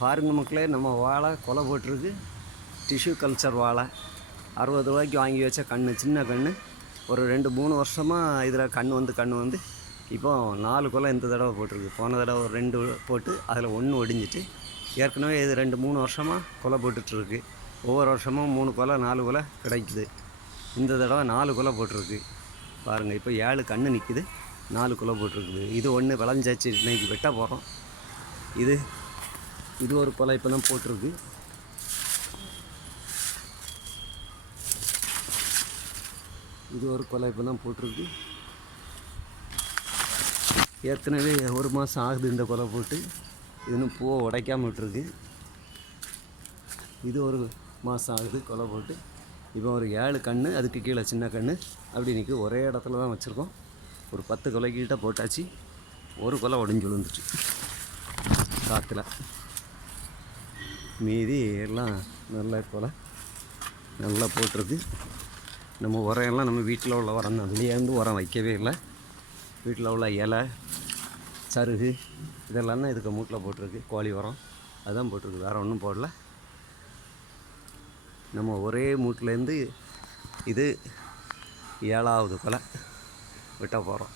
பாருங்க மக்களே, நம்ம வாழை கொலை போட்டிருக்கு. டிஷ்யூ கல்ச்சர் வாழை 60 ரூபாய்க்கு வாங்கி வச்ச கன்று, சின்ன கன்று. ஒரு 2-3 வருஷமாக இதில் கன்று வந்து இப்போ 4 கொலை இந்த தடவை போட்டிருக்கு. போன தடவை ஒரு 2 போட்டு அதில் 1 ஒடிஞ்சிட்டு, ஏற்கனவே இது 2-3 வருஷமாக கொலை போட்டுட்ருக்கு. ஒவ்வொரு வருஷமும் 3 கொலை 4 கொலை கிடைக்குது. இந்த தடவை 4 கொலை போட்டிருக்கு. பாருங்கள், இப்போ 7 கன்று நிற்கிது, 4 கொலை போட்டிருக்குது. இது ஒன்று விளைஞ்சாச்சு, இன்றைக்கி வெட்ட போகிறோம். இது ஒரு கொலை இப்போ தான் போட்டிருக்கு. இது ஒரு கொலை இப்போ தான் போட்டிருக்கு. ஏற்கனவே 1 மாதம் ஆகுது இந்த கொலை போட்டு. இன்னும் பூவை உடைக்காமல் விட்டுருக்கு. இது ஒரு மாதம் ஆகுது கொலை போட்டு. இப்போ ஒரு 7 கன்று, அதுக்கு கீழே சின்ன கன்று அப்படி நிற்கி ஒரே இடத்துல தான் வச்சுருக்கோம். ஒரு 10 கொலைக்கிட்ட போட்டாச்சு. ஒரு கொலை உடஞ்சி விழுந்துச்சு காற்றுல. மீதி எல்லாம் நல்ல கொலை நல்லா போட்டிருக்கு. நம்ம உரையெல்லாம் நம்ம வீட்டில் உள்ள உரம் தான், அதுலேருந்து உரம் வைக்கவே இல்லை. வீட்டில் உள்ள இலை, சருகு இதெல்லாம் தான் இதுக்கு மூட்டில் போட்டிருக்கு. கோழி உரம் அதுதான் போட்டிருக்கு, வேறு ஒன்றும் போடல. நம்ம ஒரே மூட்டிலேருந்து இது 7ஆவது கொலை வெட்ட போகிறோம்.